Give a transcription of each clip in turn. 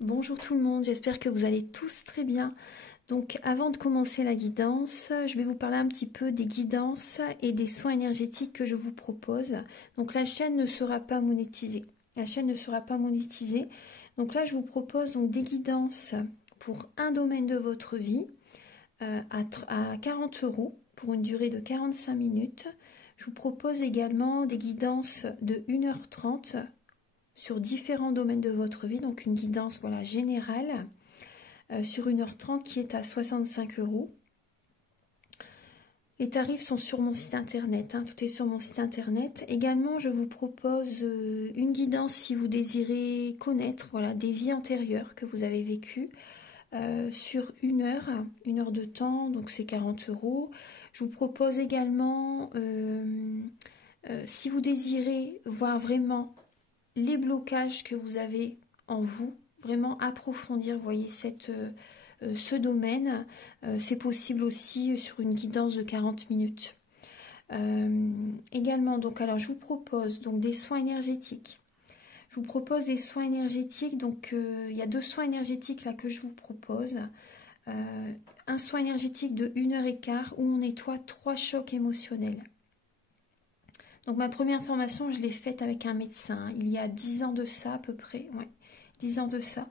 Bonjour tout le monde, j'espère que vous allez tous très bien. Donc avant de commencer la guidance, je vais vous parler un petit peu des guidances et des soins énergétiques que je vous propose. Donc la chaîne ne sera pas monétisée. La chaîne ne sera pas monétisée. Donc là je vous propose donc des guidances pour un domaine de votre vie à 40 € pour une durée de 45 minutes. Je vous propose également des guidances de 1h30 sur différents domaines de votre vie, donc une guidance voilà, générale sur 1h30 qui est à 65 €. Les tarifs sont sur mon site internet, tout est sur mon site internet. Également, je vous propose une guidance si vous désirez connaître voilà, des vies antérieures que vous avez vécues sur une heure de temps, donc c'est 40 €. Je vous propose également, si vous désirez voir vraiment les blocages que vous avez en vous, vraiment approfondir, voyez, ce domaine. C'est possible aussi sur une guidance de 40 minutes. Également, donc, alors je vous propose donc des soins énergétiques. Je vous propose des soins énergétiques, donc il y a 2 soins énergétiques là que je vous propose. Un soin énergétique de 1h15 où on nettoie 3 chocs émotionnels. Donc ma première formation, je l'ai faite avec un médecin, il y a 10 ans de ça à peu près, ouais, 10 ans de ça.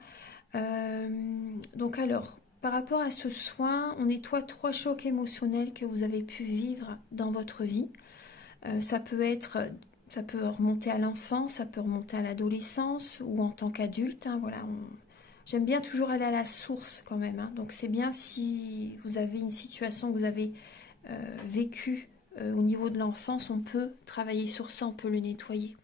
Donc alors, par rapport à ce soin, on nettoie 3 chocs émotionnels que vous avez pu vivre dans votre vie. Ça peut remonter à l'enfance, ça peut remonter à l'adolescence ou en tant qu'adulte. Voilà, j'aime bien toujours aller à la source quand même. Donc c'est bien si vous avez une situation que vous avez vécue au niveau de l'enfance, on peut travailler sur ça, on peut le nettoyer.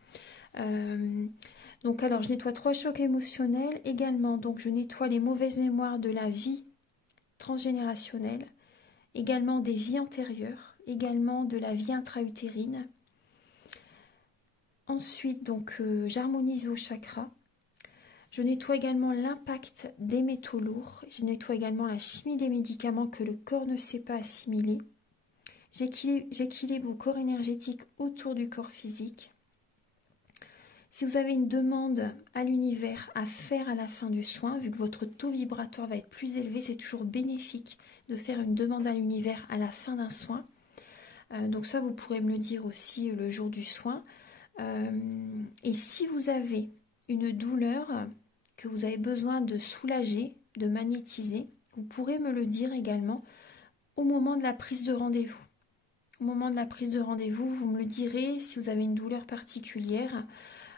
Donc alors je nettoie 3 chocs émotionnels également, donc je nettoie les mauvaises mémoires de la vie transgénérationnelle, également des vies antérieures, également de la vie intra-utérine. Ensuite donc j'harmonise vos chakras. Je nettoie également l'impact des métaux lourds, je nettoie également la chimie des médicaments que le corps ne sait pas assimiler. J'équilibre vos corps énergétiques autour du corps physique. Si vous avez une demande à l'univers à faire à la fin du soin, vu que votre taux vibratoire va être plus élevé, c'est toujours bénéfique de faire une demande à l'univers à la fin d'un soin. Donc ça, vous pourrez me le dire aussi le jour du soin. Et si vous avez une douleur que vous avez besoin de soulager, de magnétiser, vous pourrez me le dire également au moment de la prise de rendez-vous. Au moment de la prise de rendez-vous, vous me le direz si vous avez une douleur particulière.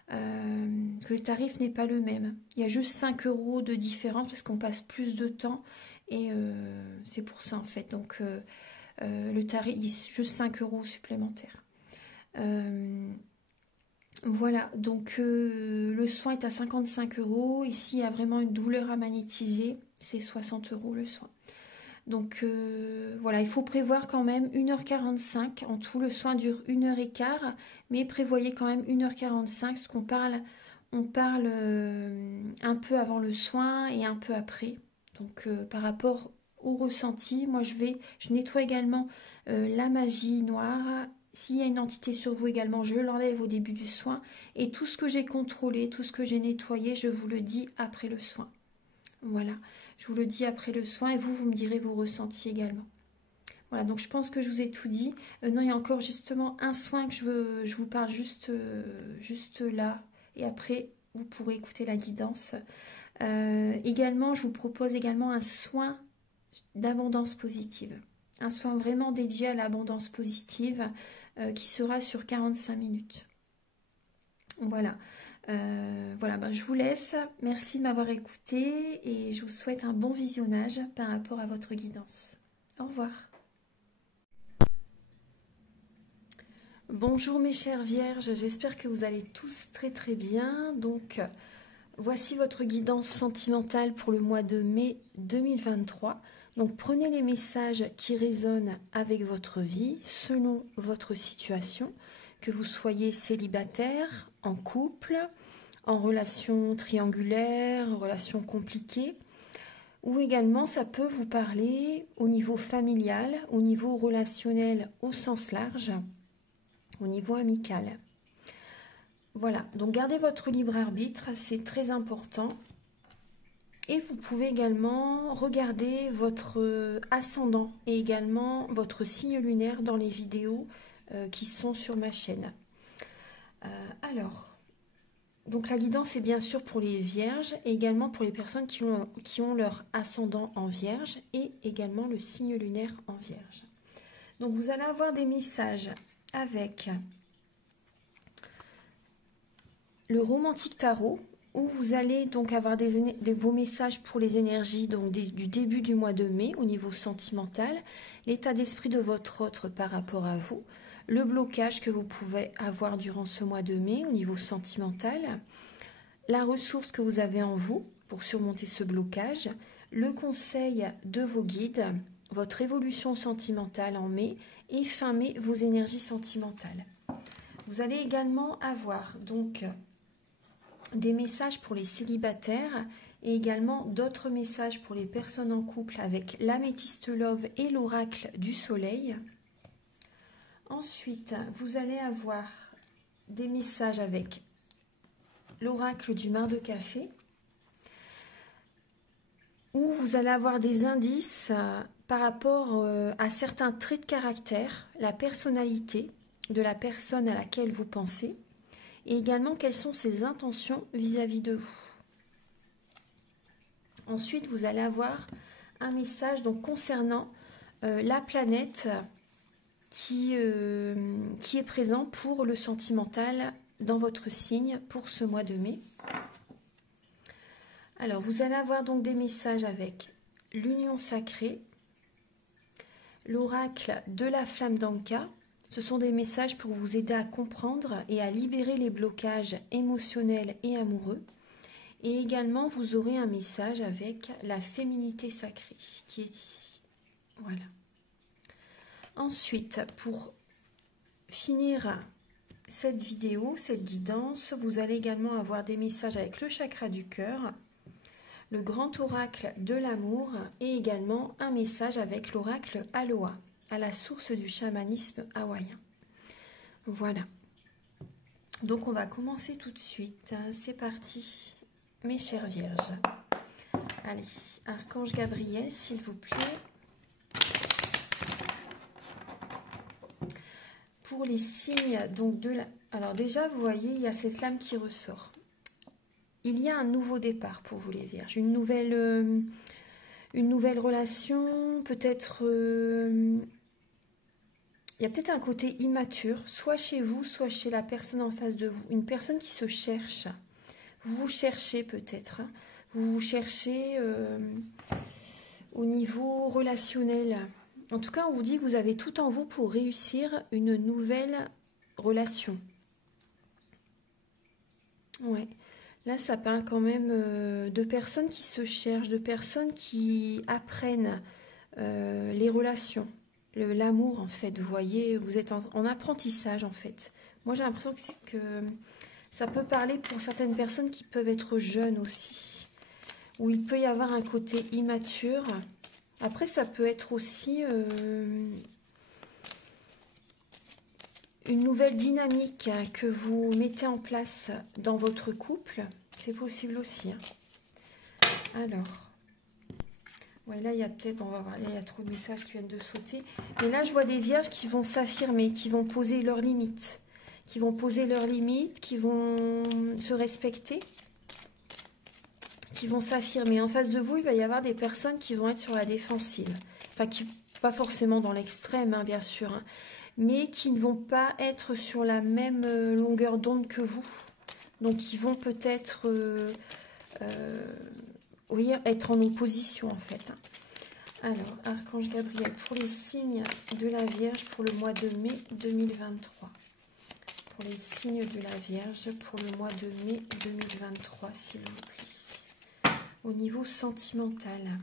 Que le tarif n'est pas le même. Il y a juste 5 € de différence parce qu'on passe plus de temps et c'est pour ça en fait. Donc le tarif, il y a juste 5 € supplémentaires. Voilà, donc le soin est à 55 €. Ici, il y a vraiment une douleur à magnétiser, c'est 60 € le soin. Donc voilà, il faut prévoir quand même 1h45. En tout, le soin dure 1h15, mais prévoyez quand même 1h45, parce qu'on parle, on parle un peu avant le soin et un peu après. Donc par rapport au ressenti, moi je nettoie également la magie noire. S'il y a une entité sur vous également, je l'enlève au début du soin. Et tout ce que j'ai contrôlé, tout ce que j'ai nettoyé, je vous le dis après le soin. Voilà, je vous le dis après le soin et vous me direz vos ressentis également. Voilà, donc je pense que je vous ai tout dit. Non, il y a encore justement un soin que je vous parle juste là. Et après, vous pourrez écouter la guidance. Également, je vous propose également un soin d'abondance positive. Un soin vraiment dédié à l'abondance positive qui sera sur 45 minutes. Voilà. Voilà, je vous laisse. Merci de m'avoir écouté et je vous souhaite un bon visionnage par rapport à votre guidance. Au revoir. Bonjour mes chères vierges, j'espère que vous allez tous très très bien. Donc, voici votre guidance sentimentale pour le mois de mai 2023. Donc, prenez les messages qui résonnent avec votre vie, selon votre situation, que vous soyez célibataire, en couple, en relation triangulaire, en relation compliquée, ou également ça peut vous parler au niveau familial, au niveau relationnel au sens large, au niveau amical. Voilà, donc gardez votre libre arbitre, c'est très important. Et vous pouvez également regarder votre ascendant et également votre signe lunaire dans les vidéos qui sont sur ma chaîne. Alors, donc la guidance est bien sûr pour les vierges et également pour les personnes qui ont leur ascendant en vierge et également le signe lunaire en vierge. Donc vous allez avoir des messages avec le romantique tarot, où vous allez donc avoir vos messages pour les énergies donc du début du mois de mai au niveau sentimental, l'état d'esprit de votre autre par rapport à vous, le blocage que vous pouvez avoir durant ce mois de mai au niveau sentimental, la ressource que vous avez en vous pour surmonter ce blocage, le conseil de vos guides, votre évolution sentimentale en mai et fin mai vos énergies sentimentales. Vous allez également avoir donc des messages pour les célibataires et également d'autres messages pour les personnes en couple avec l'améthyste love et l'oracle du soleil. Ensuite, vous allez avoir des messages avec l'oracle du mar de café, où vous allez avoir des indices par rapport à certains traits de caractère, la personnalité de la personne à laquelle vous pensez, et également quelles sont ses intentions vis-à-vis de vous. Ensuite, vous allez avoir un message donc, concernant la planète qui est présent pour le sentimental dans votre signe pour ce mois de mai. Alors, vous allez avoir donc des messages avec l'union sacrée, l'oracle de la flamme d'Anka. Ce sont des messages pour vous aider à comprendre et à libérer les blocages émotionnels et amoureux. Et également, vous aurez un message avec la féminité sacrée qui est ici. Voilà. Ensuite, pour finir cette vidéo, cette guidance, vous allez également avoir des messages avec le chakra du cœur, le grand oracle de l'amour et également un message avec l'oracle Aloha, à la source du chamanisme hawaïen. Voilà. Donc on va commencer tout de suite. C'est parti, mes chères vierges. Allez, Archange Gabriel, s'il vous plaît. Pour les signes donc de la... Alors déjà, vous voyez, il y a cette lame qui ressort. Il y a un nouveau départ pour vous les vierges. Une nouvelle relation, peut-être... il y a peut-être un côté immature, soit chez vous, soit chez la personne en face de vous. Une personne qui se cherche. Vous vous cherchez peut-être. Hein. Vous vous cherchez au niveau relationnel. En tout cas, on vous dit que vous avez tout en vous pour réussir une nouvelle relation. Ouais. Là, ça parle quand même de personnes qui se cherchent, de personnes qui apprennent les relations, l'amour en fait. Vous voyez, vous êtes en apprentissage en fait. Moi, j'ai l'impression que ça peut parler pour certaines personnes qui peuvent être jeunes aussi, où il peut y avoir un côté immature. Après, ça peut être aussi une nouvelle dynamique que vous mettez en place dans votre couple. C'est possible aussi. Hein. Alors, ouais, là, il y a peut-être, on va voir, là, il y a trop de messages qui viennent de sauter. Mais là, je vois des vierges qui vont s'affirmer, qui vont poser leurs limites. Qui vont poser leurs limites, qui vont se respecter. Qui vont s'affirmer. En face de vous, il va y avoir des personnes qui vont être sur la défensive. Enfin, pas forcément dans l'extrême, hein, bien sûr, hein, mais qui ne vont pas être sur la même longueur d'onde que vous. Donc, qui vont peut-être oui, être en opposition, en fait. Alors, Archange Gabriel, pour les signes de la Vierge pour le mois de mai 2023. Pour les signes de la Vierge pour le mois de mai 2023, s'il vous plaît. Au niveau sentimental.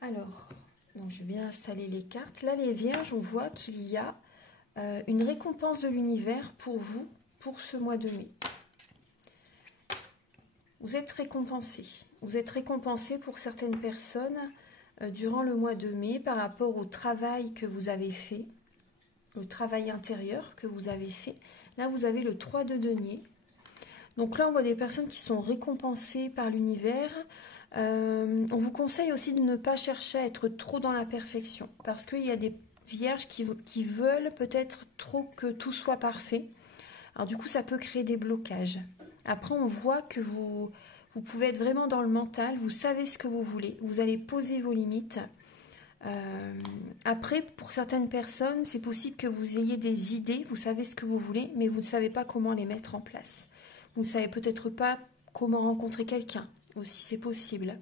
Alors, donc je vais bien installer les cartes. Là, les Vierges, on voit qu'il y a une récompense de l'univers pour vous, pour ce mois de mai. Vous êtes récompensés. Vous êtes récompensés pour certaines personnes durant le mois de mai par rapport au travail que vous avez fait, le travail intérieur que vous avez fait. Là, vous avez le 3 de denier. Donc là, on voit des personnes qui sont récompensées par l'univers. On vous conseille aussi de ne pas chercher à être trop dans la perfection, parce qu'il y a des vierges qui veulent peut-être trop que tout soit parfait. Alors du coup, ça peut créer des blocages. Après, on voit que vous pouvez être vraiment dans le mental, vous savez ce que vous voulez, vous allez poser vos limites. Après, pour certaines personnes, c'est possible que vous ayez des idées, vous savez ce que vous voulez, mais vous ne savez pas comment les mettre en place. Vous ne savez peut-être pas comment rencontrer quelqu'un aussi, c'est possible.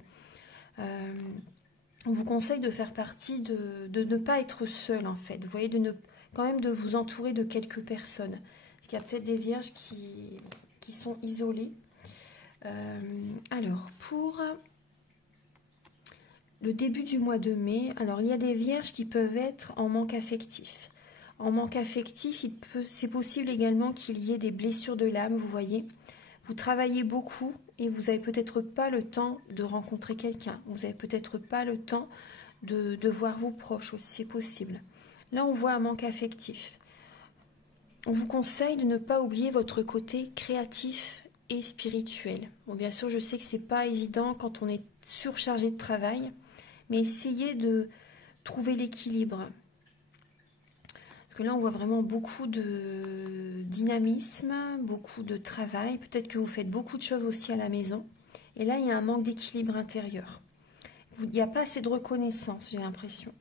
On vous conseille de faire partie de ne pas être seul en fait. Vous voyez, quand même de vous entourer de quelques personnes. Parce qu'il y a peut-être des vierges qui sont isolées. Alors, pour le début du mois de mai, alors il y a des vierges qui peuvent être en manque affectif. En manque affectif, c'est possible également qu'il y ait des blessures de l'âme, vous voyez. Vous travaillez beaucoup et vous n'avez peut-être pas le temps de rencontrer quelqu'un. Vous n'avez peut-être pas le temps de voir vos proches aussi, c'est possible. Là, on voit un manque affectif. On vous conseille de ne pas oublier votre côté créatif et spirituel. Bon, bien sûr, je sais que c'est pas évident quand on est surchargé de travail, mais essayez de trouver l'équilibre. Parce que là, on voit vraiment beaucoup de dynamisme, beaucoup de travail. Peut-être que vous faites beaucoup de choses aussi à la maison. Et là, il y a un manque d'équilibre intérieur. Il n'y a pas assez de reconnaissance, j'ai l'impression.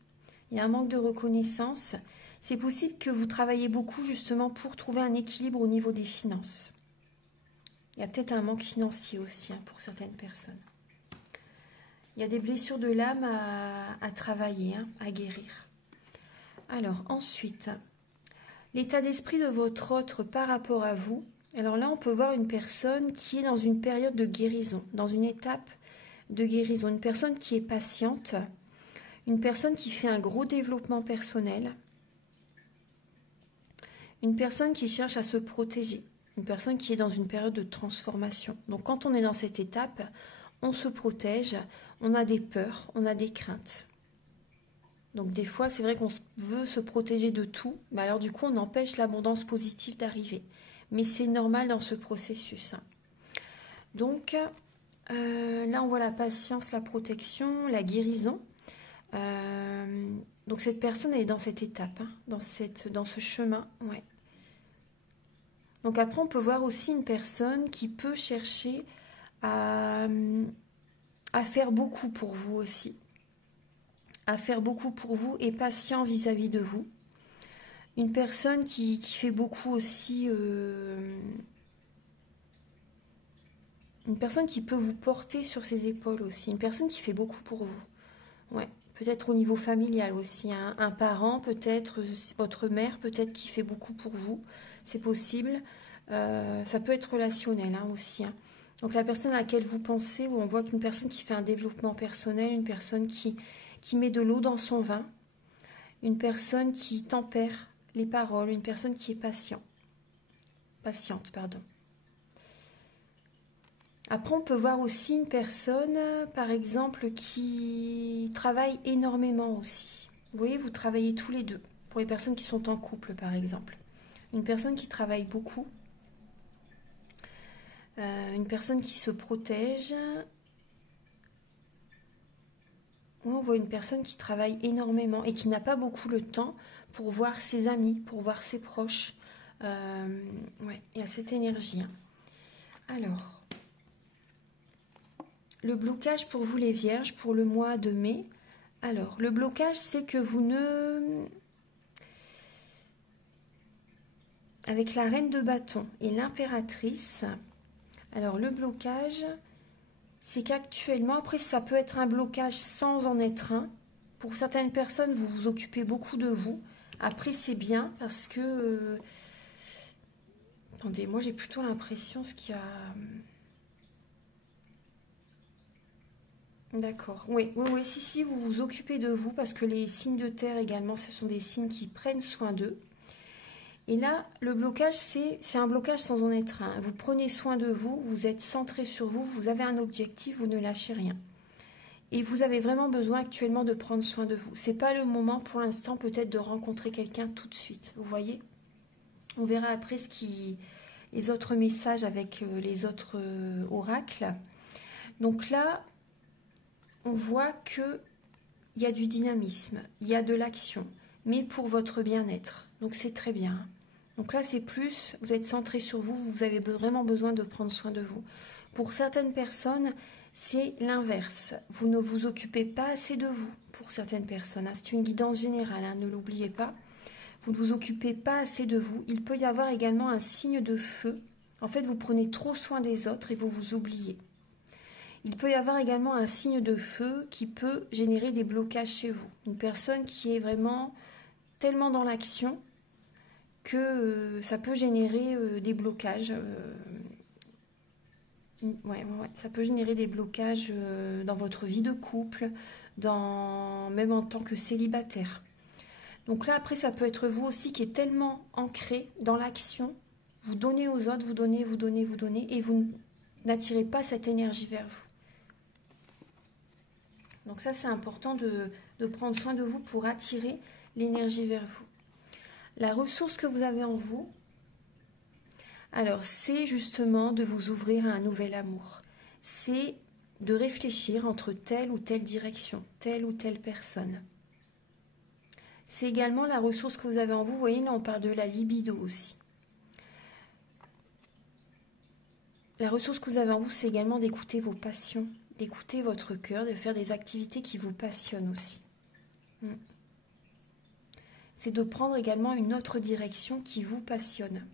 Il y a un manque de reconnaissance. C'est possible que vous travaillez beaucoup justement pour trouver un équilibre au niveau des finances. Il y a peut-être un manque financier aussi pour certaines personnes. Il y a des blessures de l'âme à travailler, à guérir. Alors ensuite, l'état d'esprit de votre autre par rapport à vous. Alors là, on peut voir une personne qui est dans une période de guérison, dans une étape de guérison. Une personne qui est patiente, une personne qui fait un gros développement personnel, une personne qui cherche à se protéger, une personne qui est dans une période de transformation. Donc quand on est dans cette étape, on se protège, on a des peurs, on a des craintes. Donc des fois, c'est vrai qu'on veut se protéger de tout, mais alors du coup, on empêche l'abondance positive d'arriver. Mais c'est normal dans ce processus. Donc là, on voit la patience, la protection, la guérison. Donc cette personne elle est dans cette étape, dans ce chemin. Ouais. Donc après, on peut voir aussi une personne qui peut chercher à faire beaucoup pour vous aussi. À faire beaucoup pour vous et patient vis-à-vis de vous. Une personne qui fait beaucoup aussi... une personne qui peut vous porter sur ses épaules aussi. Une personne qui fait beaucoup pour vous. Ouais. Peut-être au niveau familial aussi. Un parent, peut-être votre mère, peut-être qui fait beaucoup pour vous. C'est possible. Ça peut être relationnel aussi. Donc la personne à laquelle vous pensez, où on voit qu'une personne qui fait un développement personnel, une personne qui met de l'eau dans son vin, une personne qui tempère les paroles, une personne qui est patiente. Après, on peut voir aussi une personne, par exemple, qui travaille énormément aussi. Vous voyez, vous travaillez tous les deux. Pour les personnes qui sont en couple, par exemple. Une personne qui travaille beaucoup. Une personne qui se protège. On voit une personne qui travaille énormément et qui n'a pas beaucoup le temps pour voir ses amis, pour voir ses proches. Ouais, il y a cette énergie. Alors, le blocage pour vous les vierges pour le mois de mai. Alors, le blocage, c'est que vous ne... Avec la reine de bâton et l'impératrice, alors le blocage, c'est qu'actuellement, après ça peut être un blocage sans en être un. Pour certaines personnes, vous vous occupez beaucoup de vous. Après, c'est bien parce que... Attendez, moi j'ai plutôt l'impression qu'il y a... D'accord. Oui, oui, oui, si, vous vous occupez de vous parce que les signes de terre également, ce sont des signes qui prennent soin d'eux. Et là, le blocage, c'est un blocage sans en être un. Vous prenez soin de vous, vous êtes centré sur vous, vous avez un objectif, vous ne lâchez rien. Et vous avez vraiment besoin actuellement de prendre soin de vous. C'est pas le moment pour l'instant peut-être de rencontrer quelqu'un tout de suite. Vous voyez? On verra après les autres messages avec les autres oracles. Donc là, on voit que il y a du dynamisme, il y a de l'action, mais pour votre bien-être. Donc c'est très bien. Donc là, c'est plus, vous êtes centré sur vous, vous avez vraiment besoin de prendre soin de vous. Pour certaines personnes, c'est l'inverse. Vous ne vous occupez pas assez de vous, pour certaines personnes. C'est une guidance générale, hein, ne l'oubliez pas. Vous ne vous occupez pas assez de vous. Il peut y avoir également un signe de feu. En fait, vous prenez trop soin des autres et vous vous oubliez. Il peut y avoir également un signe de feu qui peut générer des blocages chez vous. Une personne qui est vraiment tellement dans l'action que ça peut générer des blocages. Ça peut générer des blocages dans votre vie de couple, même en tant que célibataire. Donc là, après, ça peut être vous aussi qui est tellement ancré dans l'action. Vous donnez aux autres, vous donnez, vous donnez, vous donnez, et vous n'attirez pas cette énergie vers vous. Donc ça, c'est important de prendre soin de vous pour attirer l'énergie vers vous. La ressource que vous avez en vous, alors c'est justement de vous ouvrir à un nouvel amour. C'est de réfléchir entre telle ou telle direction, telle ou telle personne. C'est également la ressource que vous avez en vous. Vous voyez, là, on parle de la libido aussi. La ressource que vous avez en vous, c'est également d'écouter vos passions, d'écouter votre cœur, de faire des activités qui vous passionnent aussi. C'est de prendre également une autre direction qui vous passionne.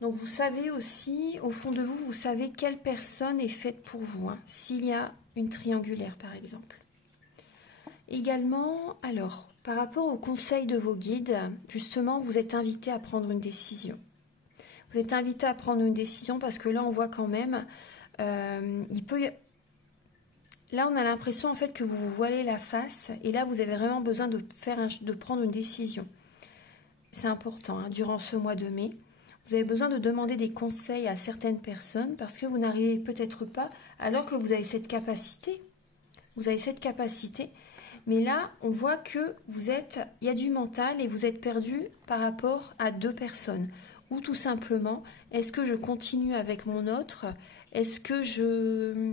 Donc vous savez aussi, au fond de vous, vous savez quelle personne est faite pour vous, hein, s'il y a une triangulaire par exemple. Également, alors, par rapport au conseil de vos guides, justement, vous êtes invité à prendre une décision. Vous êtes invité à prendre une décision parce que là, on voit quand même, là, on a l'impression en fait que vous vous voilez la face et là, vous avez vraiment besoin de prendre une décision. C'est important, hein, durant ce mois de mai. Vous avez besoin de demander des conseils à certaines personnes parce que vous n'arrivez peut-être pas, alors que vous avez cette capacité. Vous avez cette capacité. Mais là, on voit que il y a du mental et vous êtes perdu par rapport à deux personnes. Ou tout simplement, est-ce que je continue avec mon autre? Est-ce que je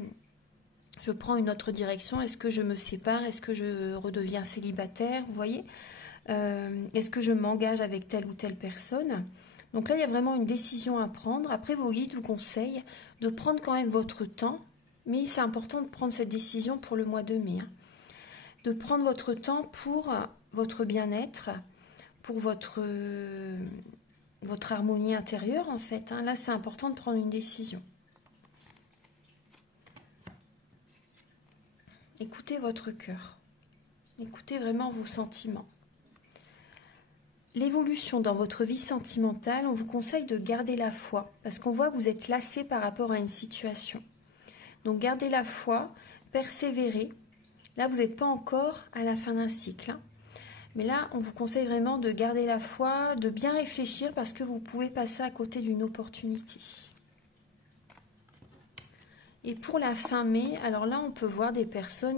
prends une autre direction? Est-ce que je me sépare? Est-ce que je redeviens célibataire? Vous voyez? Est-ce que je m'engage avec telle ou telle personne? Donc là, il y a vraiment une décision à prendre. Après, vos guides vous conseillent de prendre quand même votre temps. Mais c'est important de prendre cette décision pour le mois de mai, hein. De prendre votre temps pour votre bien-être, pour votre harmonie intérieure en fait, hein. Là, c'est important de prendre une décision. Écoutez votre cœur. Écoutez vraiment vos sentiments. L'évolution dans votre vie sentimentale, on vous conseille de garder la foi parce qu'on voit que vous êtes lassé par rapport à une situation. Donc gardez la foi, persévérez. Là, vous n'êtes pas encore à la fin d'un cycle, hein. Mais là, on vous conseille vraiment de garder la foi, de bien réfléchir parce que vous pouvez passer à côté d'une opportunité. Et pour la fin mai, alors là, on peut voir des personnes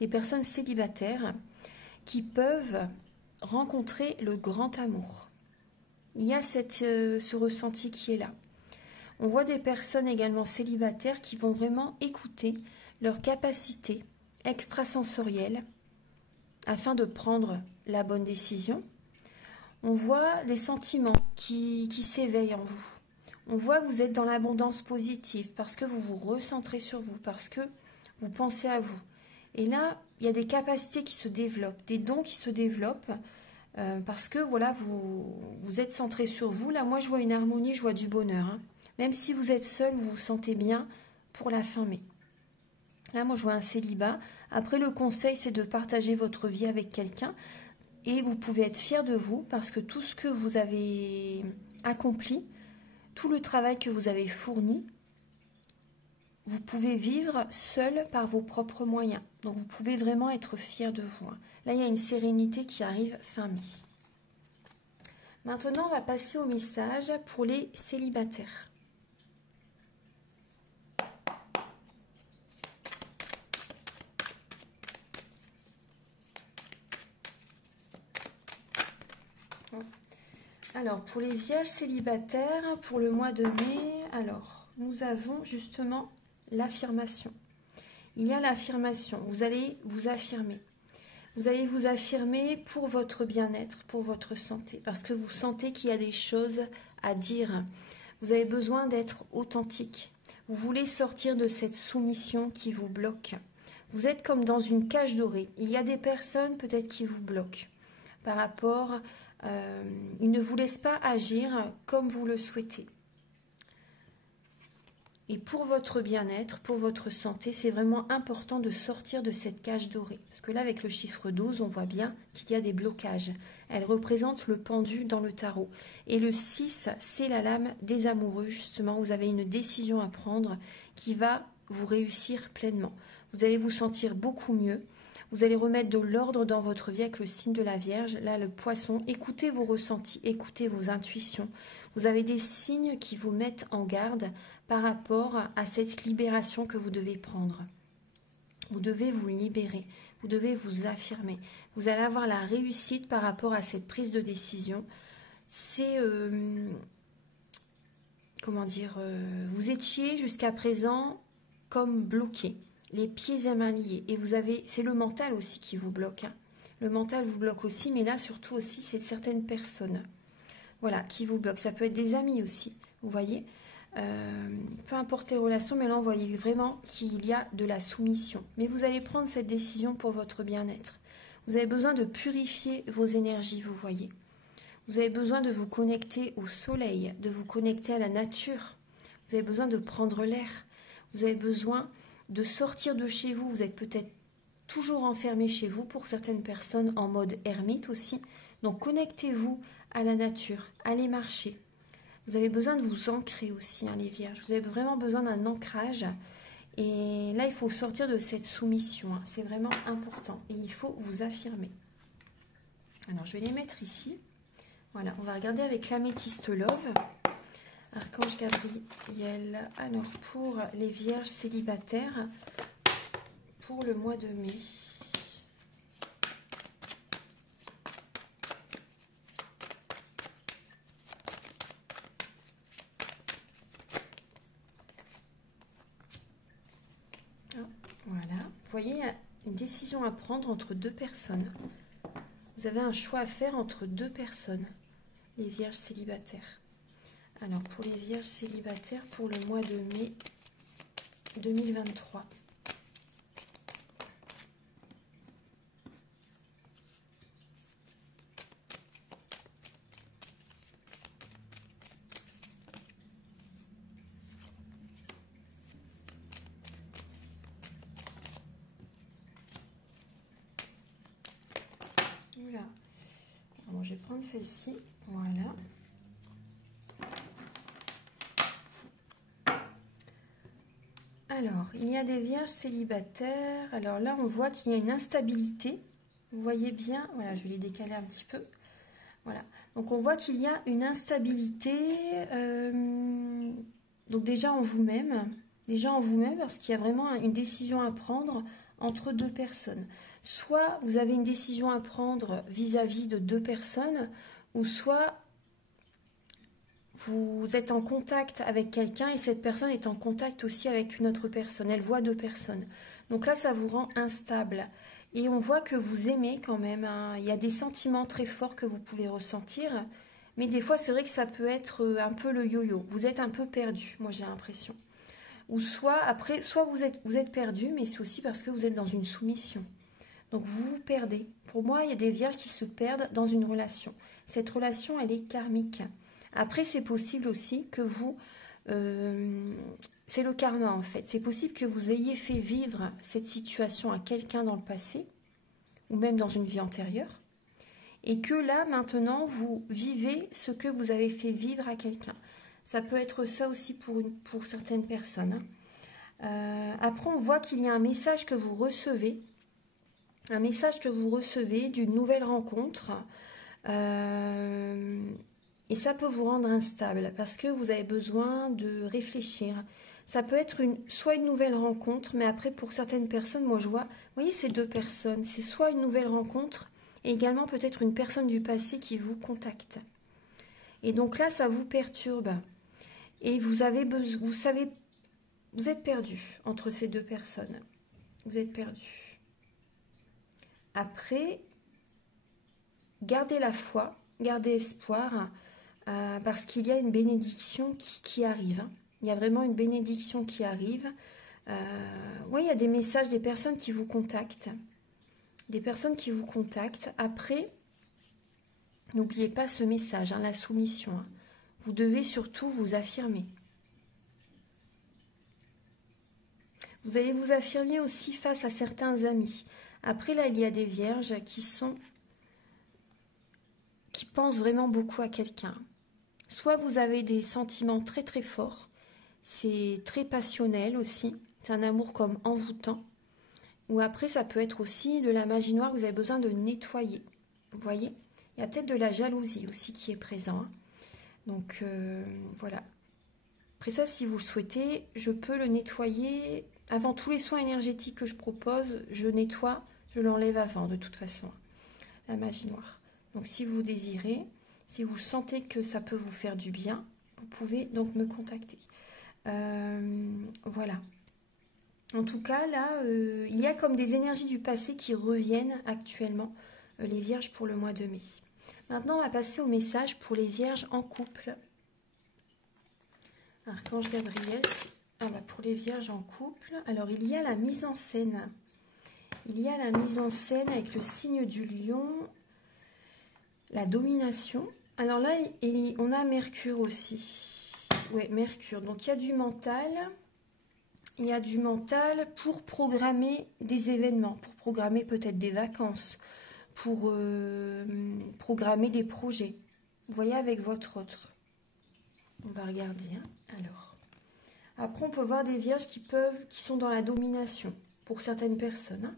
des personnes célibataires qui peuvent rencontrer le grand amour. Il y a ce ressenti qui est là. On voit des personnes également célibataires qui vont vraiment écouter leur capacité extrasensorielle afin de prendre la bonne décision. On voit des sentiments qui s'éveillent en vous. On voit que vous êtes dans l'abondance positive parce que vous vous recentrez sur vous, parce que vous pensez à vous. Et là, il y a des capacités qui se développent, des dons qui se développent parce que voilà, vous êtes centré sur vous. Là, moi, je vois une harmonie, je vois du bonheur, hein. Même si vous êtes seul, vous vous sentez bien pour la fin mai. Là, moi, je vois un célibat. Après, le conseil, c'est de partager votre vie avec quelqu'un. Et vous pouvez être fier de vous parce que tout ce que vous avez accompli, tout le travail que vous avez fourni, vous pouvez vivre seul par vos propres moyens. Donc vous pouvez vraiment être fier de vous. Là, il y a une sérénité qui arrive fin mai. Maintenant, on va passer au message pour les célibataires. Alors, pour les vierges célibataires, pour le mois de mai, alors, nous avons justement l'affirmation. Il y a l'affirmation. Vous allez vous affirmer. Vous allez vous affirmer pour votre bien-être, pour votre santé, parce que vous sentez qu'il y a des choses à dire. Vous avez besoin d'être authentique. Vous voulez sortir de cette soumission qui vous bloque. Vous êtes comme dans une cage dorée. Il y a des personnes peut-être qui vous bloquent par rapport... ils ne vous laissent pas agir comme vous le souhaitez. Et pour votre bien-être, pour votre santé, c'est vraiment important de sortir de cette cage dorée. Parce que là, avec le chiffre 12, on voit bien qu'il y a des blocages. Elle représente le pendu dans le tarot. Et le 6, c'est la lame des amoureux, justement. Vous avez une décision à prendre qui va vous réussir pleinement. Vous allez vous sentir beaucoup mieux. Vous allez remettre de l'ordre dans votre vie avec le signe de la Vierge. Là, le poisson, écoutez vos ressentis, écoutez vos intuitions. Vous avez des signes qui vous mettent en garde par rapport à cette libération que vous devez prendre. Vous devez vous libérer, vous devez vous affirmer. Vous allez avoir la réussite par rapport à cette prise de décision. C'est, comment dire, vous étiez jusqu'à présent comme bloqué. Les pieds et mains liés. Et vous avez, c'est le mental aussi qui vous bloque. Hein. Le mental vous bloque aussi, mais là surtout aussi, c'est certaines personnes. Voilà, qui vous bloquent. Ça peut être des amis aussi, vous voyez. Peu importe les relations, mais là on voyait vraiment qu'il y a de la soumission. Mais vous allez prendre cette décision pour votre bien-être. Vous avez besoin de purifier vos énergies, vous voyez. Vous avez besoin de vous connecter au soleil, de vous connecter à la nature. Vous avez besoin de prendre l'air. Vous avez besoin de sortir de chez vous. Vous êtes peut-être toujours enfermé chez vous pour certaines personnes en mode ermite aussi. Donc connectez-vous à la nature, allez marcher. Vous avez besoin de vous ancrer aussi, hein, les vierges. Vous avez vraiment besoin d'un ancrage. Et là, il faut sortir de cette soumission. Hein. C'est vraiment important. Et il faut vous affirmer. Alors, je vais les mettre ici. Voilà, on va regarder avec l'améthyste Love. Archange Gabriel. Alors, pour les vierges célibataires, pour le mois de mai. Voilà, vous voyez, il y a une décision à prendre entre deux personnes. Vous avez un choix à faire entre deux personnes, les vierges célibataires. Alors, pour les vierges célibataires, pour le mois de mai 2023. Voilà. Alors, je vais prendre celle-ci. Voilà. Alors, il y a des vierges célibataires. Alors là, on voit qu'il y a une instabilité. Vous voyez bien. Voilà, je vais les décaler un petit peu. Voilà. Donc, on voit qu'il y a une instabilité. Donc, déjà en vous-même. Déjà en vous-même, parce qu'il y a vraiment une décision à prendre entre deux personnes. Soit vous avez une décision à prendre vis-à-vis de deux personnes, ou soit vous êtes en contact avec quelqu'un et cette personne est en contact aussi avec une autre personne. Elle voit deux personnes. Donc là, ça vous rend instable. Et on voit que vous aimez quand même. Hein. Il y a des sentiments très forts que vous pouvez ressentir. Mais des fois, c'est vrai que ça peut être un peu le yo-yo. Vous êtes un peu perdu, moi j'ai l'impression. Ou soit, après, soit vous êtes perdu, mais c'est aussi parce que vous êtes dans une soumission. Donc vous vous perdez. Pour moi, il y a des vierges qui se perdent dans une relation. Cette relation, elle est karmique. Après, c'est possible aussi que vous... c'est le karma en fait. C'est possible que vous ayez fait vivre cette situation à quelqu'un dans le passé, ou même dans une vie antérieure, et que là, maintenant, vous vivez ce que vous avez fait vivre à quelqu'un. Ça peut être ça aussi pour certaines personnes. Hein. Après, on voit qu'il y a un message que vous recevez. Un message que vous recevez d'une nouvelle rencontre. Et ça peut vous rendre instable parce que vous avez besoin de réfléchir. Ça peut être soit une nouvelle rencontre, mais après pour certaines personnes, moi je vois, vous voyez ces deux personnes, c'est soit une nouvelle rencontre et également peut-être une personne du passé qui vous contacte. Et donc là, ça vous perturbe. Et vous avez besoin, vous savez, vous êtes perdu entre ces deux personnes. Vous êtes perdu. Après, gardez la foi, gardez espoir, parce qu'il y a une bénédiction qui arrive. Il y a vraiment une bénédiction qui arrive. Oui, il y a des messages, des personnes qui vous contactent. Des personnes qui vous contactent. Après, n'oubliez pas ce message, la soumission. Vous devez surtout vous affirmer. Vous allez vous affirmer aussi face à certains amis. Après, là, il y a des vierges qui pensent vraiment beaucoup à quelqu'un. Soit vous avez des sentiments très très forts, c'est très passionnel aussi, c'est un amour comme envoûtant. Ou après, ça peut être aussi de la magie noire que vous avez besoin de nettoyer. Vous voyez, il y a peut-être de la jalousie aussi qui est présent. Donc, voilà. Après ça, si vous le souhaitez, je peux le nettoyer. Avant tous les soins énergétiques que je propose, je nettoie, je l'enlève avant de toute façon, la magie noire. Donc, si vous désirez, si vous sentez que ça peut vous faire du bien, vous pouvez donc me contacter. Voilà. En tout cas, là, il y a comme des énergies du passé qui reviennent actuellement, les vierges pour le mois de mai. Maintenant, on va passer au message pour les vierges en couple. Archange Gabriel, pour les vierges en couple. Alors, il y a la mise en scène. Il y a la mise en scène avec le signe du lion, la domination. Alors là, on a Mercure aussi. Oui, Mercure. Donc, il y a du mental. Il y a du mental pour programmer des événements, pour programmer peut-être des vacances, pour programmer des projets. Vous voyez, avec votre autre. On va regarder. Alors, après, on peut voir des vierges qui sont dans la domination. Pour certaines personnes,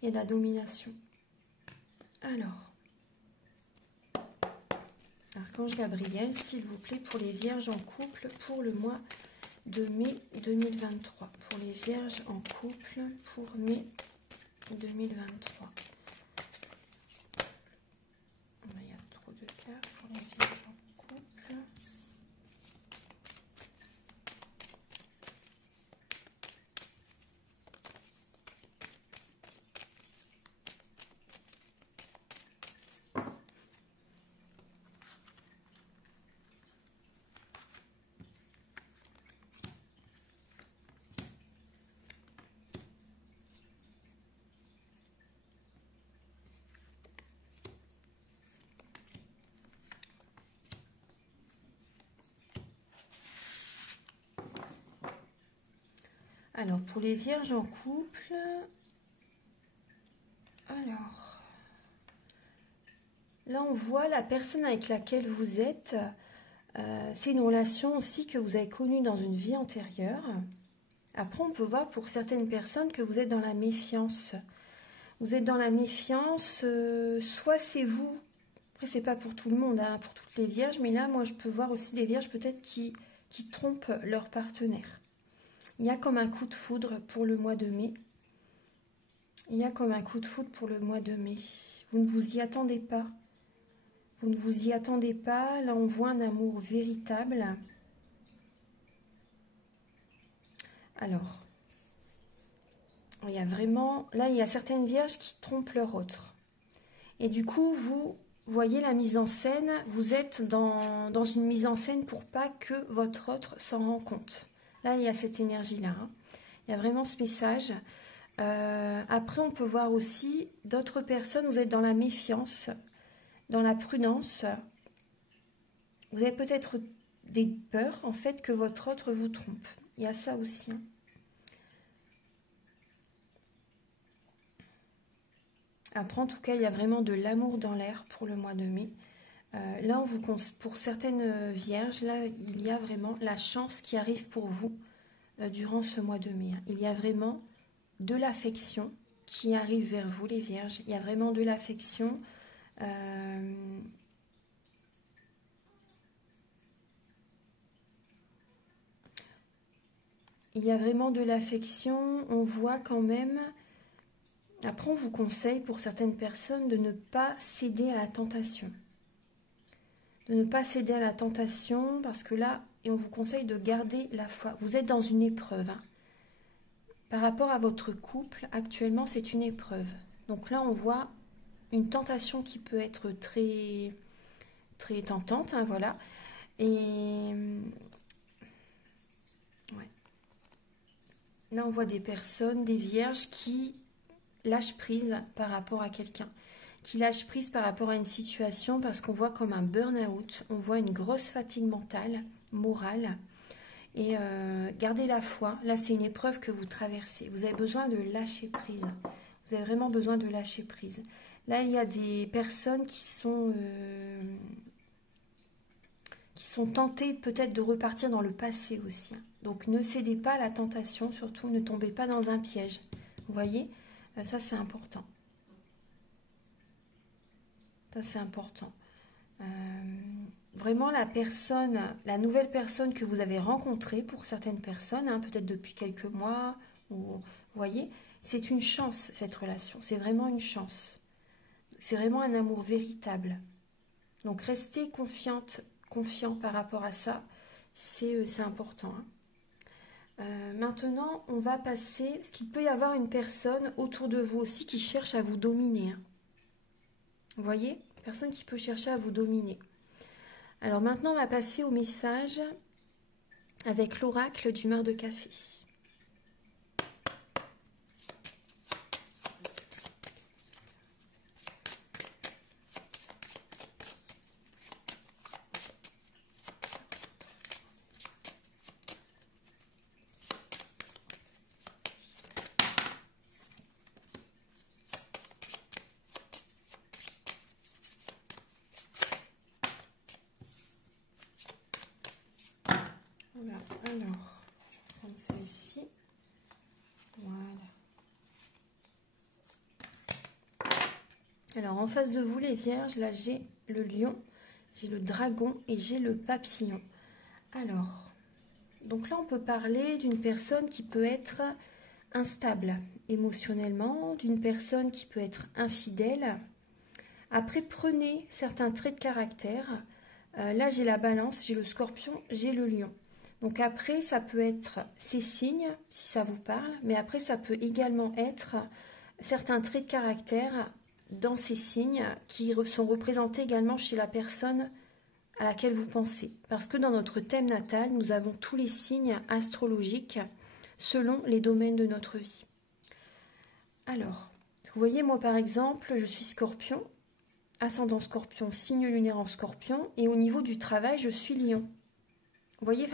il y a de la domination. Alors, Archange Gabriel, s'il vous plaît, pour les vierges en couple, pour le mois de mai 2023. Pour les vierges en couple, pour mai 2023. Il y a trop de cartes pour les vierges en couple. Alors, pour les vierges en couple, alors, là on voit la personne avec laquelle vous êtes, c'est une relation aussi que vous avez connue dans une vie antérieure. Après, on peut voir pour certaines personnes que vous êtes dans la méfiance. Vous êtes dans la méfiance, soit c'est vous, après c'est pas pour tout le monde, pour toutes les vierges, mais là moi je peux voir aussi des vierges peut-être qui trompent leur partenaire. Il y a comme un coup de foudre pour le mois de mai. Il y a comme un coup de foudre pour le mois de mai. Vous ne vous y attendez pas. Vous ne vous y attendez pas. Là, on voit un amour véritable. Alors, il y a vraiment... Là, il y a certaines vierges qui trompent leur autre. Et du coup, vous voyez la mise en scène. Vous êtes dans une mise en scène pour pas que votre autre s'en rende compte. Là, il y a cette énergie-là. Il y a vraiment ce message. Après, on peut voir aussi d'autres personnes. Vous êtes dans la méfiance, dans la prudence. Vous avez peut-être des peurs, en fait, que votre autre vous trompe. Il y a ça aussi. Après, en tout cas, il y a vraiment de l'amour dans l'air pour le mois de mai. Là, pour certaines vierges, là, il y a vraiment la chance qui arrive pour vous. durant ce mois de mai. Il y a vraiment de l'affection qui arrive vers vous, les Vierges. Il y a vraiment de l'affection. Il y a vraiment de l'affection. On voit quand même... Après, on vous conseille pour certaines personnes de ne pas céder à la tentation. De ne pas céder à la tentation parce que là, et on vous conseille de garder la foi. Vous êtes dans une épreuve. Hein. Par rapport à votre couple, actuellement, c'est une épreuve. Donc là, on voit une tentation qui peut être très, très tentante. Hein, voilà. Et ouais. Là, on voit des personnes, des vierges qui lâchent prise par rapport à quelqu'un. Qui lâchent prise par rapport à une situation parce qu'on voit comme un burn-out, on voit une grosse fatigue mentale, morale. Et gardez la foi. Là, c'est une épreuve que vous traversez. Vous avez besoin de lâcher prise. Vous avez vraiment besoin de lâcher prise. Là, il y a des personnes qui sont tentées peut-être de repartir dans le passé aussi. Donc, ne cédez pas à la tentation. Surtout, ne tombez pas dans un piège. Vous voyez, ça, c'est important. Ça, c'est important. Vraiment, la nouvelle personne que vous avez rencontrée, pour certaines personnes, hein, peut-être depuis quelques mois, vous voyez, c'est une chance, cette relation. C'est vraiment une chance. C'est vraiment un amour véritable. Donc, restez confiant par rapport à ça. C'est important. Hein. Maintenant, on va passer, parce qu'il peut y avoir une personne autour de vous aussi qui cherche à vous dominer. Hein. Vous voyez, personne qui peut chercher à vous dominer. Alors maintenant, on va passer au message avec l'oracle du mar de café. Voilà, alors, je vais prendre celle-ci. Voilà. Alors, en face de vous, les vierges, là, j'ai le lion, j'ai le dragon et j'ai le papillon. Alors, donc là, on peut parler d'une personne qui peut être instable émotionnellement, d'une personne qui peut être infidèle. Après, prenez certains traits de caractère. Là, j'ai la balance, j'ai le scorpion, j'ai le lion. Donc après, ça peut être ces signes, si ça vous parle, mais après, ça peut également être certains traits de caractère dans ces signes qui sont représentés également chez la personne à laquelle vous pensez. Parce que dans notre thème natal, nous avons tous les signes astrologiques selon les domaines de notre vie. Alors, vous voyez, moi par exemple, je suis scorpion, ascendant scorpion, signe lunaire en scorpion, et au niveau du travail, je suis lion. Vous voyez,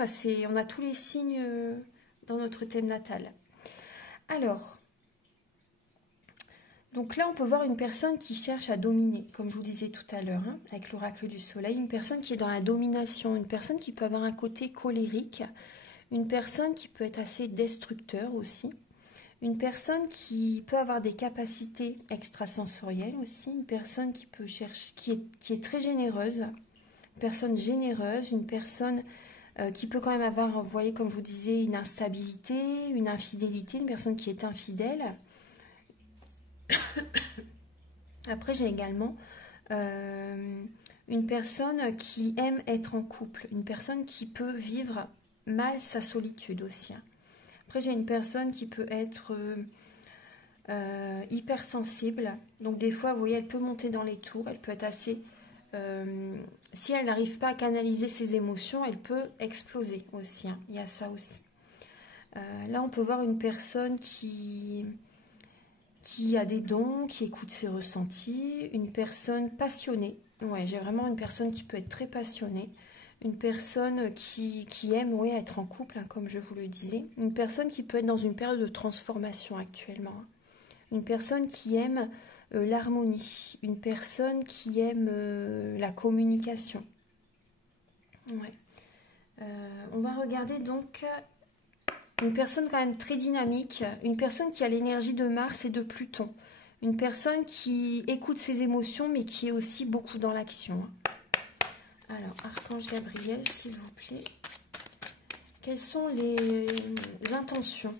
on a tous les signes dans notre thème natal. Alors, donc là, on peut voir une personne qui cherche à dominer, comme je vous disais tout à l'heure, hein, avec l'oracle du soleil, une personne qui est dans la domination, une personne qui peut avoir un côté colérique, une personne qui peut être assez destructeur aussi, une personne qui peut avoir des capacités extrasensorielles aussi, une personne qui peut chercher, qui est très généreuse, une personne généreuse, une personne qui peut quand même avoir, vous voyez, comme je vous disais, une instabilité, une infidélité, une personne qui est infidèle. Après, j'ai également une personne qui aime être en couple, une personne qui peut vivre mal sa solitude aussi. Après, j'ai une personne qui peut être hypersensible. Donc, des fois, vous voyez, elle peut monter dans les tours, elle peut être assez... si elle n'arrive pas à canaliser ses émotions, elle peut exploser aussi. Hein. Il y a ça aussi. Là, on peut voir une personne qui a des dons, qui écoute ses ressentis, une personne passionnée. Ouais, j'ai vraiment une personne qui peut être très passionnée, une personne qui aime être en couple, hein, comme je vous le disais, une personne qui peut être dans une période de transformation actuellement, hein. Une personne qui aime l'harmonie, une personne qui aime la communication. Ouais. On va regarder donc Une personne quand même très dynamique, une personne qui a l'énergie de Mars et de Pluton. Une personne qui écoute ses émotions, mais qui est aussi beaucoup dans l'action. Alors, Archange Gabriel, s'il vous plaît. Quelles sont les intentions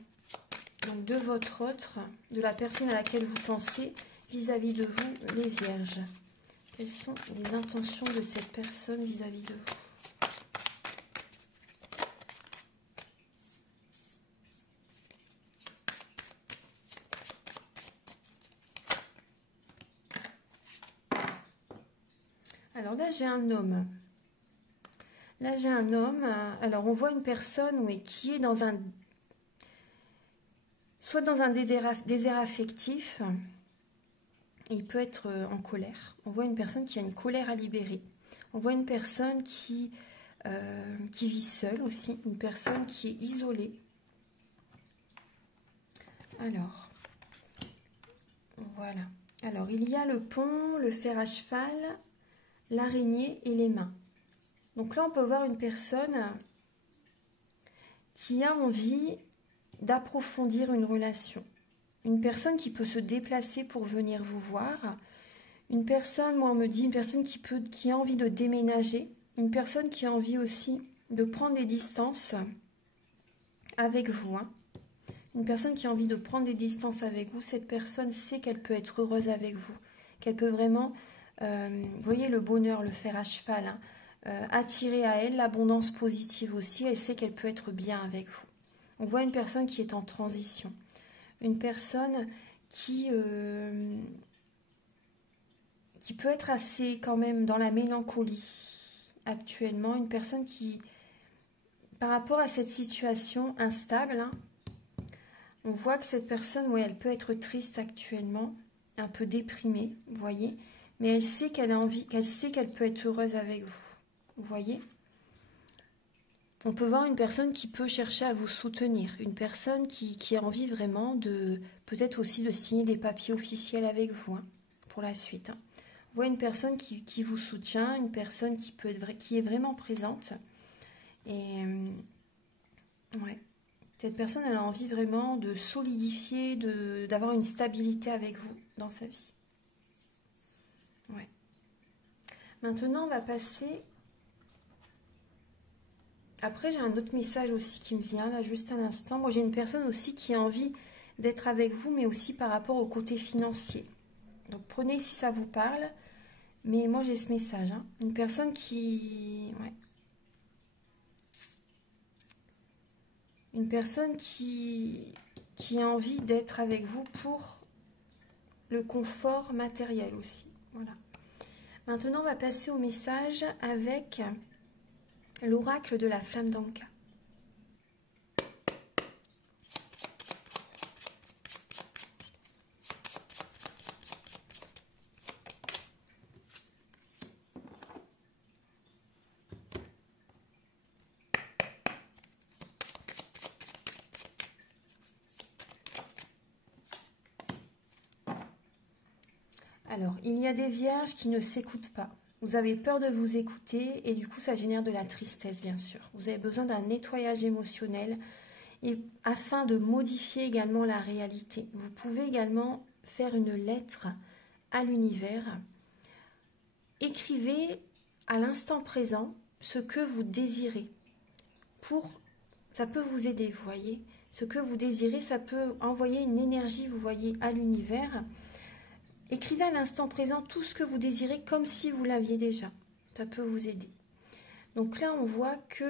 donc, de votre autre, de la personne à laquelle vous pensez, vis-à-vis de vous, les Vierges? Quelles sont les intentions de cette personne vis-à-vis de vous? Alors là, j'ai un homme. Là, j'ai un homme. Alors, on voit une personne oui, qui est dans un... soit dans un désert affectif. Il peut être en colère. On voit une personne qui a une colère à libérer. On voit une personne qui vit seule aussi. Une personne qui est isolée. Alors, voilà. Alors, il y a le pont, le fer à cheval, l'araignée et les mains. Donc là, on peut voir une personne qui a envie d'approfondir une relation. Une personne qui peut se déplacer pour venir vous voir. Une personne, moi on me dit, une personne qui a envie de déménager. Une personne qui a envie aussi de prendre des distances avec vous. Une personne qui a envie de prendre des distances avec vous. Cette personne sait qu'elle peut être heureuse avec vous. Qu'elle peut vraiment, vous voyez le bonheur, le fer à cheval, attirer à elle l'abondance positive aussi. Elle sait qu'elle peut être bien avec vous. On voit une personne qui est en transition. Une personne qui peut être assez quand même dans la mélancolie actuellement. Une personne qui, par rapport à cette situation instable, on voit que cette personne, oui, elle peut être triste actuellement, un peu déprimée, vous voyez. Mais elle sait qu'elle a envie, qu'elle sait qu'elle peut être heureuse avec vous. Vous voyez? On peut voir une personne qui peut chercher à vous soutenir, une personne qui a envie vraiment de, peut-être aussi de signer des papiers officiels avec vous, pour la suite. On voit une personne qui vous soutient, une personne qui est vraiment présente. Et ouais, cette personne, elle a envie vraiment de solidifier, d'avoir une stabilité avec vous dans sa vie. Ouais. Maintenant, on va passer... Après, j'ai un autre message aussi qui me vient, là, juste un instant. Moi, j'ai une personne aussi qui a envie d'être avec vous, mais aussi par rapport au côté financier. Donc, prenez si ça vous parle. Mais moi, j'ai ce message. Une personne qui... Ouais. Une personne qui a envie d'être avec vous pour le confort matériel aussi. Voilà. Maintenant, on va passer au message avec... l'oracle de la flamme d'Anka. Alors, il y a des vierges qui ne s'écoutent pas. Vous avez peur de vous écouter et du coup, ça génère de la tristesse, bien sûr. Vous avez besoin d'un nettoyage émotionnel et afin de modifier également la réalité. Vous pouvez également faire une lettre à l'univers. Écrivez à l'instant présent ce que vous désirez. Ça peut vous aider, vous voyez. Ce que vous désirez, ça peut envoyer une énergie, vous voyez, à l'univers. Écrivez à l'instant présent tout ce que vous désirez comme si vous l'aviez déjà. Ça peut vous aider. Donc là, on voit que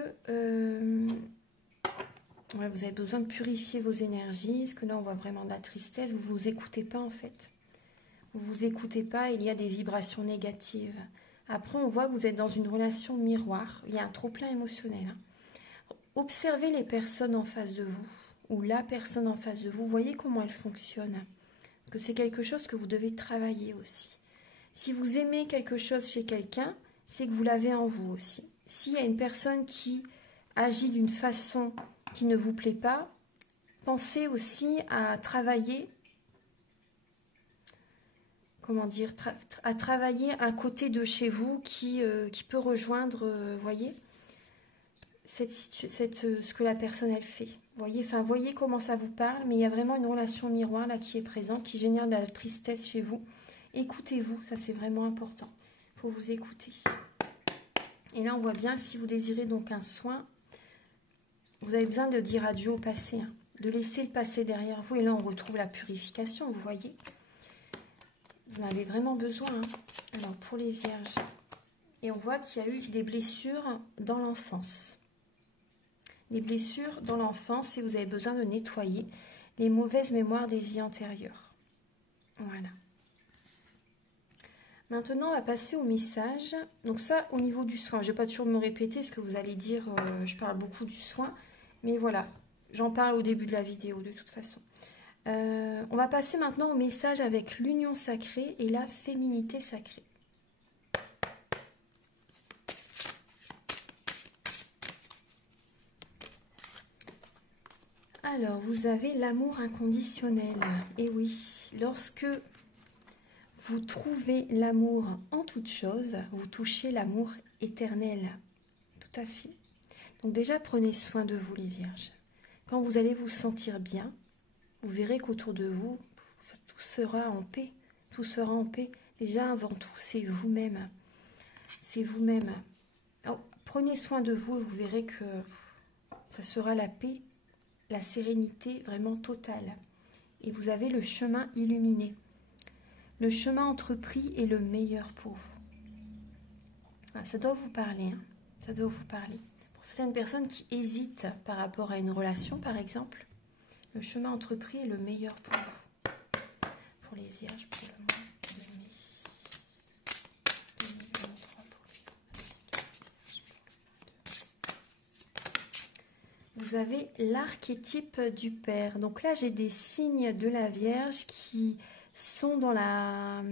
ouais, vous avez besoin de purifier vos énergies. Parce que là, on voit vraiment de la tristesse. Vous ne vous écoutez pas en fait. Vous ne vous écoutez pas, il y a des vibrations négatives. Après, on voit que vous êtes dans une relation miroir. Il y a un trop-plein émotionnel. Observez les personnes en face de vous ou la personne en face de vous. Voyez comment elle fonctionne. Que c'est quelque chose que vous devez travailler aussi. Si vous aimez quelque chose chez quelqu'un, c'est que vous l'avez en vous aussi. S'il y a une personne qui agit d'une façon qui ne vous plaît pas, pensez aussi à travailler, comment dire, à travailler un côté de chez vous qui peut rejoindre, voyez, ce que la personne elle fait. Voyez comment ça vous parle, mais il y a vraiment une relation miroir là qui est présente, qui génère de la tristesse chez vous. Écoutez-vous, ça c'est vraiment important. Il faut vous écouter. Et là, on voit bien, si vous désirez donc un soin, vous avez besoin de dire adieu au passé, hein, de laisser le passé derrière vous. Et là, on retrouve la purification, vous voyez. Vous en avez vraiment besoin. Hein. Alors, pour les vierges, et on voit qu'il y a eu des blessures dans l'enfance. Des blessures dans l'enfance et vous avez besoin de nettoyer les mauvaises mémoires des vies antérieures. Voilà. Maintenant, on va passer au message. Donc ça, au niveau du soin, je ne vais pas toujours me répéter ce que vous allez dire, je parle beaucoup du soin. Mais voilà, j'en parle au début de la vidéo de toute façon. On va passer maintenant au message avec l'union sacrée et la féminité sacrée. Alors, vous avez l'amour inconditionnel. Et oui, lorsque vous trouvez l'amour en toute chose, vous touchez l'amour éternel. Tout à fait. Donc déjà, prenez soin de vous, les vierges. Quand vous allez vous sentir bien, vous verrez qu'autour de vous, tout sera en paix. Tout sera en paix. Déjà, avant tout, c'est vous-même. C'est vous-même. Prenez soin de vous et vous verrez que ça sera la paix, la sérénité vraiment totale. Et vous avez le chemin illuminé. Le chemin entrepris est le meilleur pour vous. Alors, ça doit vous parler. Hein. Ça doit vous parler. Pour certaines personnes qui hésitent par rapport à une relation, par exemple, le chemin entrepris est le meilleur pour vous. Pour les vierges, pour le mois de mai 2023. Vous avez l'archétype du Père. Donc là, j'ai des signes de la Vierge qui sont dans la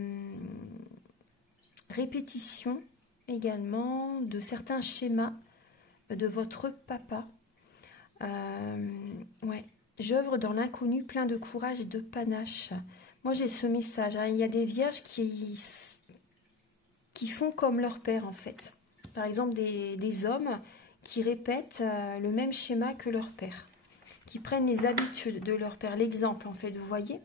répétition également de certains schémas de votre papa. Ouais. J'œuvre dans l'inconnu, plein de courage et de panache. Moi, j'ai ce message. Hein. Il y a des vierges qui font comme leur père, en fait. Par exemple, des hommes qui répètent le même schéma que leur père, qui prennent les habitudes de leur père. L'exemple, en fait, vous voyez.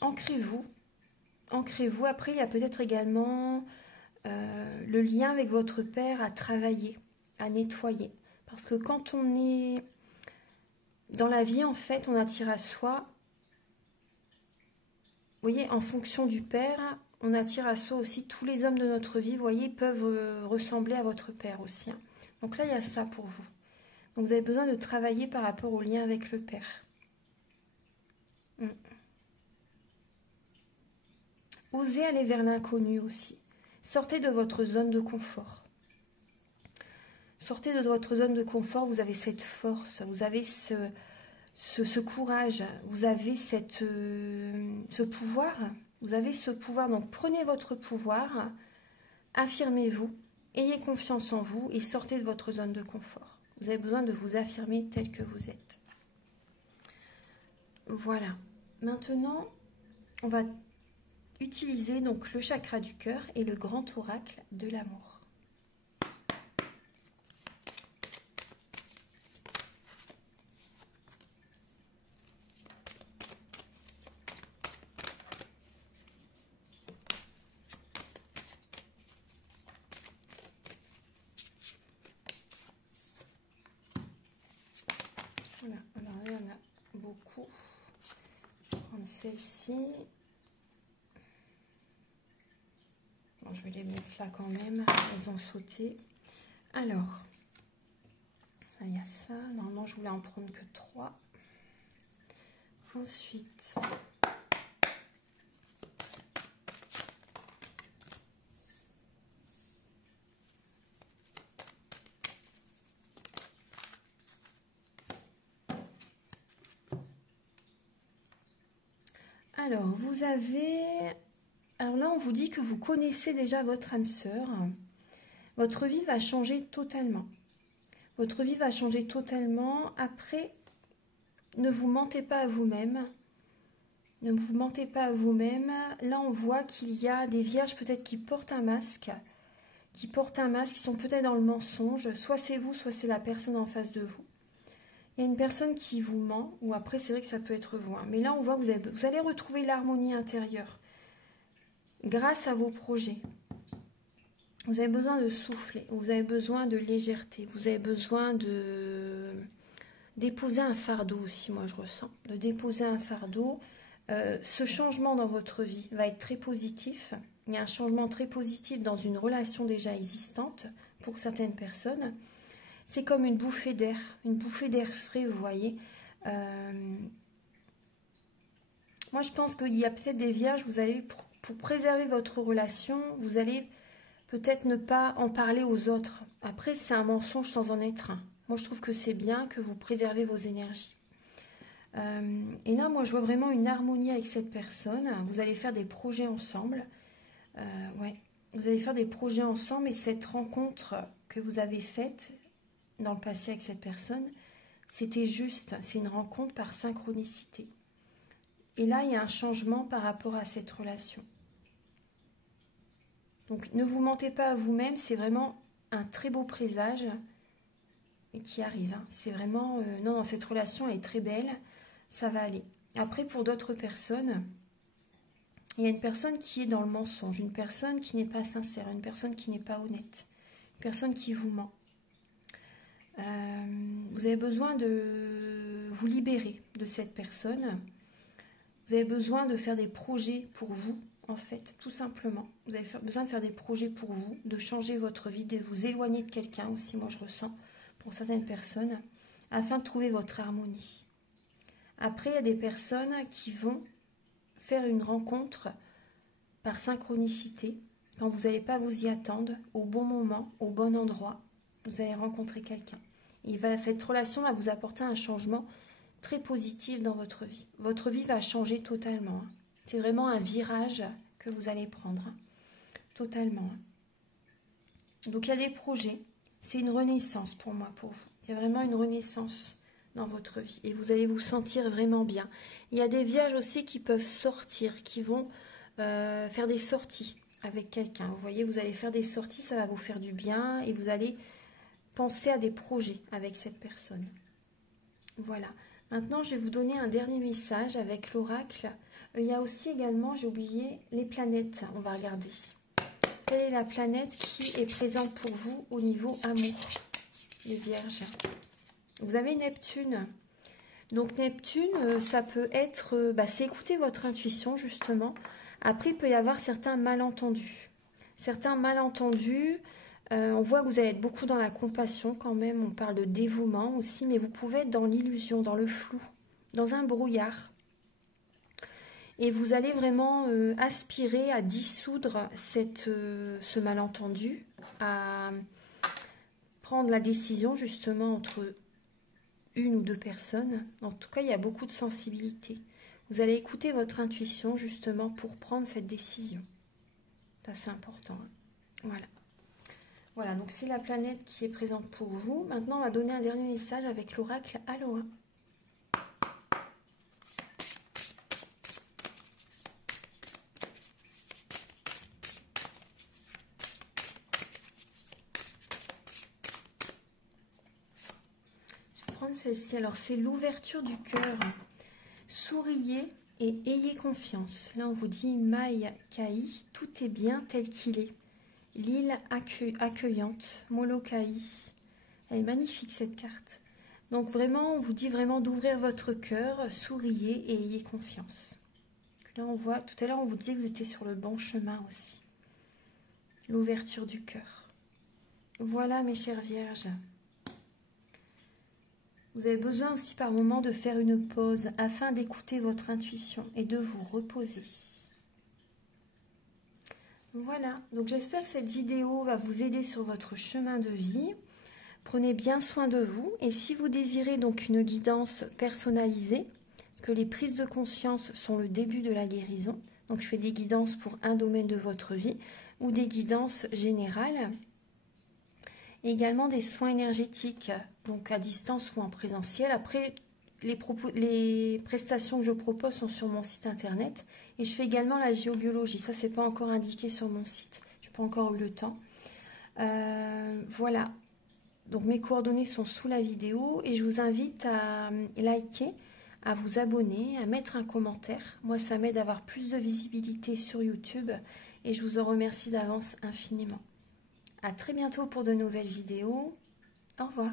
Ancrez-vous. Ancrez-vous. Après, il y a peut-être également le lien avec votre père à travailler, à nettoyer. Parce que quand on est dans la vie, en fait, on attire à soi, vous voyez, en fonction du père, on attire à soi aussi tous les hommes de notre vie, vous voyez, peuvent ressembler à votre père aussi. Hein. Donc là, il y a ça pour vous. Donc vous avez besoin de travailler par rapport au lien avec le père. Osez aller vers l'inconnu aussi. Sortez de votre zone de confort. Sortez de votre zone de confort, vous avez cette force, vous avez ce courage, vous avez ce pouvoir. Vous avez ce pouvoir, donc prenez votre pouvoir, affirmez-vous, ayez confiance en vous et sortez de votre zone de confort. Vous avez besoin de vous affirmer tel que vous êtes. Voilà. Maintenant, on va utiliser donc le chakra du cœur et le grand oracle de l'amour. Voilà, alors là, il y en a beaucoup. Je vais prendre celle-ci. Bon, je vais les mettre là quand même. Elles ont sauté. Alors, là, il y a ça. Normalement, je voulais en prendre que 3. Ensuite, alors, vous avez... Alors là, on vous dit que vous connaissez déjà votre âme sœur. Votre vie va changer totalement. Votre vie va changer totalement. Après, ne vous mentez pas à vous-même. Ne vous mentez pas à vous-même. Là, on voit qu'il y a des vierges peut-être qui portent un masque, qui portent un masque, qui sont peut-être dans le mensonge. Soit c'est vous, soit c'est la personne en face de vous. Il y a une personne qui vous ment, ou après c'est vrai que ça peut être vous. Hein. Mais là, on voit que vous allez retrouver l'harmonie intérieure grâce à vos projets. Vous avez besoin de souffler, vous avez besoin de légèreté, vous avez besoin de déposer un fardeau aussi, moi je ressens. De déposer un fardeau. Ce changement dans votre vie va être très positif. Il y a un changement très positif dans une relation déjà existante pour certaines personnes. C'est comme une bouffée d'air frais, vous voyez. Moi, je pense qu'il y a peut-être des vierges, vous allez, pour préserver votre relation, vous allez peut-être ne pas en parler aux autres. Après, c'est un mensonge sans en être un. Moi, je trouve que c'est bien que vous préservez vos énergies. Et là, moi, je vois vraiment une harmonie avec cette personne. Vous allez faire des projets ensemble. Ouais. Vous allez faire des projets ensemble et cette rencontre que vous avez faite dans le passé avec cette personne, c'était juste, c'est une rencontre par synchronicité. Et là, il y a un changement par rapport à cette relation. Donc, ne vous mentez pas à vous-même, c'est vraiment un très beau présage qui arrive. Hein. C'est vraiment, non, cette relation elle est très belle, ça va aller. Après, pour d'autres personnes, il y a une personne qui est dans le mensonge, une personne qui n'est pas sincère, une personne qui n'est pas honnête, une personne qui vous ment. Vous avez besoin de vous libérer de cette personne. Vous avez besoin de faire des projets pour vous, en fait, tout simplement. Vous avez besoin de faire des projets pour vous, de changer votre vie, de vous éloigner de quelqu'un aussi, moi je ressens, pour certaines personnes, afin de trouver votre harmonie. Après, il y a des personnes qui vont faire une rencontre par synchronicité, quand vous n'allez pas vous y attendre, au bon moment, au bon endroit, vous allez rencontrer quelqu'un. Cette relation va vous apporter un changement très positif dans votre vie. Votre vie va changer totalement. Hein. C'est vraiment un virage que vous allez prendre. Hein. Totalement. Hein. Donc il y a des projets. C'est une renaissance pour moi, pour vous. Il y a vraiment une renaissance dans votre vie. Et vous allez vous sentir vraiment bien. Il y a des vierges aussi qui peuvent sortir, qui vont faire des sorties avec quelqu'un. Vous voyez, vous allez faire des sorties, ça va vous faire du bien. Et vous allez penser à des projets avec cette personne. Voilà. Maintenant, je vais vous donner un dernier message avec l'oracle. Il y a aussi également, j'ai oublié, les planètes. On va regarder. Quelle est la planète qui est présente pour vous au niveau amour, les vierges? Vous avez Neptune. Donc Neptune, ça peut être, c'est écouter votre intuition justement. Après, il peut y avoir certains malentendus. Certains malentendus, on voit que vous allez être beaucoup dans la compassion quand même. On parle de dévouement aussi, mais vous pouvez être dans l'illusion, dans le flou, dans un brouillard. Et vous allez vraiment aspirer à dissoudre ce malentendu, à prendre la décision justement entre une ou deux personnes. En tout cas, il y a beaucoup de sensibilité. Vous allez écouter votre intuition justement pour prendre cette décision. C'est assez important. Hein. Voilà. Voilà, donc c'est la planète qui est présente pour vous. Maintenant, on va donner un dernier message avec l'oracle Aloha. Je vais prendre celle-ci. Alors, c'est l'ouverture du cœur. Souriez et ayez confiance. Là, on vous dit Mai Kai, tout est bien tel qu'il est. L'île accueillante, Molokai. Elle est magnifique cette carte. Donc vraiment, on vous dit vraiment d'ouvrir votre cœur, souriez et ayez confiance. Là, on voit, tout à l'heure, on vous disait que vous étiez sur le bon chemin aussi. L'ouverture du cœur. Voilà, mes chères vierges. Vous avez besoin aussi par moment de faire une pause afin d'écouter votre intuition et de vous reposer. Voilà, donc j'espère que cette vidéo va vous aider sur votre chemin de vie. Prenez bien soin de vous et si vous désirez donc une guidance personnalisée, parce que les prises de conscience sont le début de la guérison, donc je fais des guidances pour un domaine de votre vie ou des guidances générales, et également des soins énergétiques, donc à distance ou en présentiel. Après, les prestations que je propose sont sur mon site internet et je fais également la géobiologie. Ça, c'est pas encore indiqué sur mon site. Je n'ai pas encore eu le temps. Voilà, donc mes coordonnées sont sous la vidéo et je vous invite à liker, à vous abonner, à mettre un commentaire. Moi, ça m'aide à avoir plus de visibilité sur YouTube et je vous en remercie d'avance infiniment. À très bientôt pour de nouvelles vidéos. Au revoir.